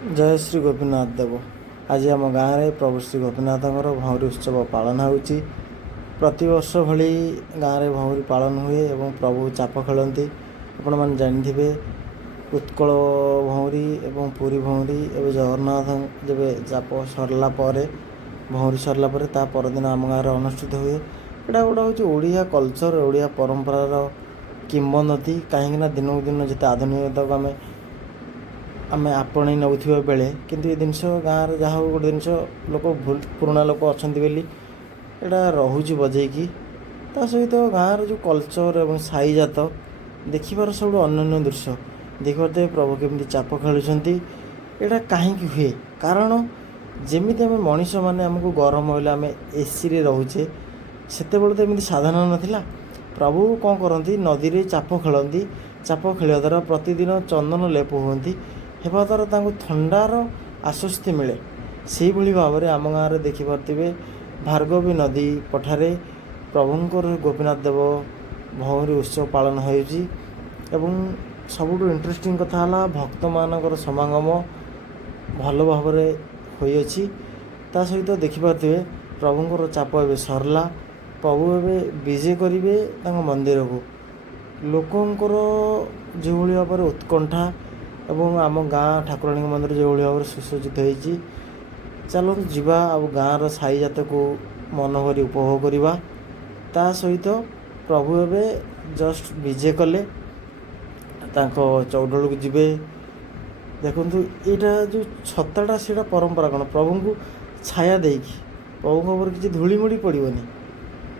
जय श्री गोपीनाथ देव। आज आम गाँव में प्रभु श्री गोपीनाथ भौरी उत्सव पालन होती। प्रतिवर्ष भली गाँव में भौरी पालन हुए और प्रभु चाप खेलती। आपण मैंने जानी उत्कल भौरी और पुरी भौरी एवं जगन्नाथ जब चाप सरला भौरी सरला परदिन आम गाँव में अनुष्ठित हुए। यहाँ गोटे हूँ ओडिया कल्चर ओडिया परंपरार किंवदंती। कहीं दिनक दिन जिते आधुनिकता को आमे आपणे नौथिबा बेले किंतु ये जिनस गाँव जहाँ गोटे जिनस लोक पुराणा लोक अच्छा बोली एटा रोचे बजेकी ता सहित गाँव जो कल्चर और साई जात देखार सब अन्य दृश्य देखते प्रभु केमती चाप खेलुंट। यहाँ कहीं हुए कारण जमी आम मनीष मैंने आमको गरम होले आम एसी रे रोचे से तो एमती साधन नाला। प्रभु कौन करती नदी में चाप खेलती। चाप खेल द्वारा प्रतिदिन चंदन लेप होती हेबा द्वारा थंडार आश्वस्ति मिले। से भाव में आम गाँव में देखिपे भार्गवी नदी पठारे प्रभुंकर गोपीनाथ देव भौरी उत्सव पालन होती। सबुठ इंटरेस्टिंग कथा है भक्त मानकर समागम भल भाव होती। ता सहित देखिपे प्रभुंकर चाप ए सरला प्रभु एवं विजे करेंगे मंदिर को लोकंर जो भाव में उत्कंठा एवं आम गाँ ठाकुराणी मंदिर जो भाव में सुसज्जित होती। चलो जीवा अब गाँव साई जात को मन भरी उपभोग करवा। ता सहित प्रभु एवं जस्ट विजे कले चौडल को जीवे। देखु यहाँ जो छताटा से परंपरा कौन प्रभु को छाया देकी प्रभु ऊपर किसी धूलीमुड़ी पड़ोनी।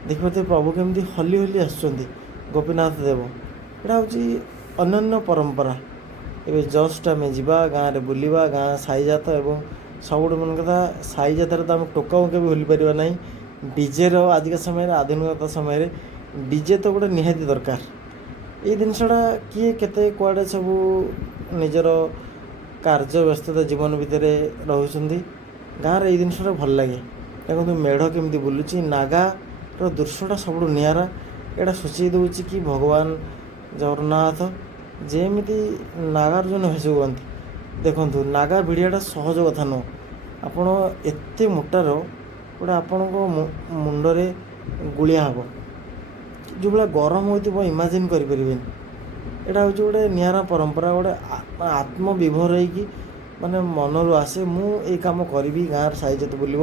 देखिए प्रभु केमती हली हली आसुँच गोपीनाथ देव यहाँ हूँ अन्य परंपरा। एवं जस्ट आम जा गाँव में बुलवा गाँ साई जात एवं सब मन कथा साई जातार तो आम टोका के भूली पार ना। डीजे आजिका समय आधुनिकता समय डीजे तो गोटे निहाती दरकार। ये जिनसटा किए केते कुआड़े सब निजर कार्य व्यस्तता जीवन भितर रोचंती। गाँव में ये जिनसटा भल लगे। देखो मेढ़ केमती बुलूची नागार दृश्यटा सब निरा। यहाँ सूची दूची कि भगवान जगन्नाथ जेमिति नागार्जुन भेष हुअन्ति। देखु नागा भिड़ियाटा सहज कथा नुह। आपण एत मोटार गोटे आपण मुंडरे गुड़िया हम जो भाया गरम हो इमाजिन करें। यहाँ हूँ गोटे निरा परंपरा गोटे आत्मविभोर होगी माने मनरू आसे मु काम करी। गाँव साई जात बुलव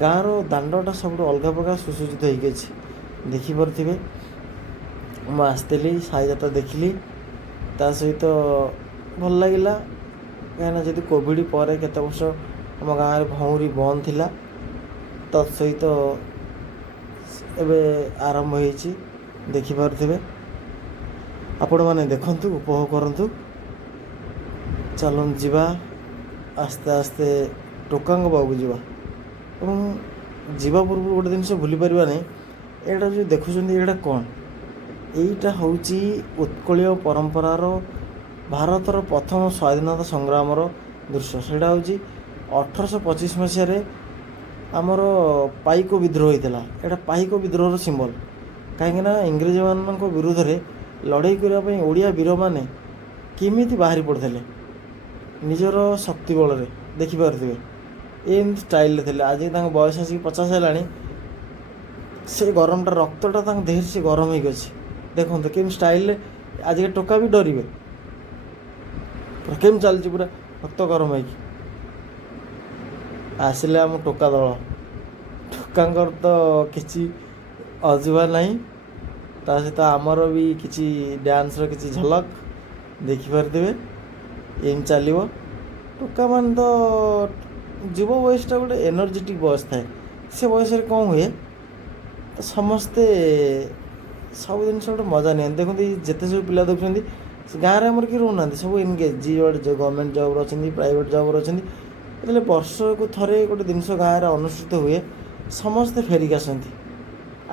गाँव दांडटा सब अलग प्रकार सुसज्जित होगी देखिपे। मु आसती साई जात देखिली ता सहित भल लगिला। कहीं जदि कोविड पर केते वर्ष आम गाँव में भौरी बंद थिला तत्सहित एवं आरंभ होती देखिपे। आपण मैंने देखंतु उपभोग करंतु। चलन जीवा आस्ते आस्ते टोका पाक जावा पूर्व गोटे जिनस भूली पार नहीं। यहाँ जो देखुं ये कौन यहीटा हूँ उत्कलीय परंपरार भारतर प्रथम स्वाधीनता संग्राम दृश्य। से हूँ 1825 मसीह आमर पाइक विद्रोह होता। यहाँ पाइक विद्रोह सिंबल कहीं इंग्रेज मान विरोध में लड़ाई करने ओडिया वीर मैंने केमिति बाहरी पड़ते निजर शक्ति बल देखिपे। एम स्टाइल थे आज बयस आसिक 50 है से गरमटा रक्तटा देह से गरम हो देखो केम स्टाइल आज टोका भी डरवे केम चलती पूरा रक्त गरम हो आसिले आम टोका दल टोकांकर तो किसी अजुबा नहीं। ता सहित आमर भी किसी डांस किसी झलक देखिपे। एम चलो टोका मान तो युव बयसटा गोटे एनर्जेटिक बयस थाए से बयस कौन हुए तो समस्ते सब जिन गोटे मजा नहीं देखो जिते सब पिला देखते गाँव में आमर किए रोना सब एनगेज जी जो गवर्नमेंट जॉब अच्छा प्राइवेट जॉब अच्छा जो वर्ष को थे गोटे जिनस गाँव में अनुष्ठित हुए समस्ते फेरिक आसती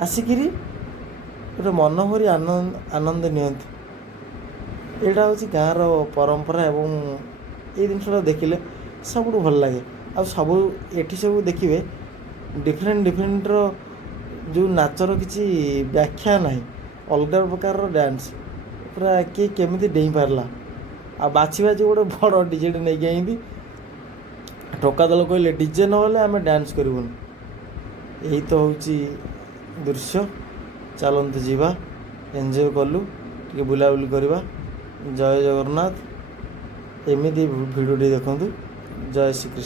आसिक गोटे मन भरी आनंद नियंती। यहाँ हूँ गाँव परंपरा एवं ये जिनसा देखिले सब भल लगे। आ सब ये सब देखिए डिफरेंट डिफरेंट जो नाचर किसी व्याख्या ना अलग प्रकार डांस पूरा किए केमी डेई पारा आ बाछी बाछी गोटे बड़ डीजे नहीं आई ଟୋକା ଦଳ କହିଲେ ଡିଜେ ନହେଲେ ଆମେ ଡ୍ୟାନ୍ସ କରିବୁନି। ଏଇ ତ ହେଉଛି ଦୃଶ୍ୟ। ଚାଲନ୍ତୁ ଯିବା, ଏନ୍ଜୟ କଲୁ, ଟିକେ ବୁଲାବୁଲି କରିବା। ଜୟ ଜଗନ୍ନାଥ। ଏମିତି ଭିଡ଼ିଓଟି ଦେଖନ୍ତୁ। ଜୟ ଶ୍ରୀକୃଷ୍ଣ।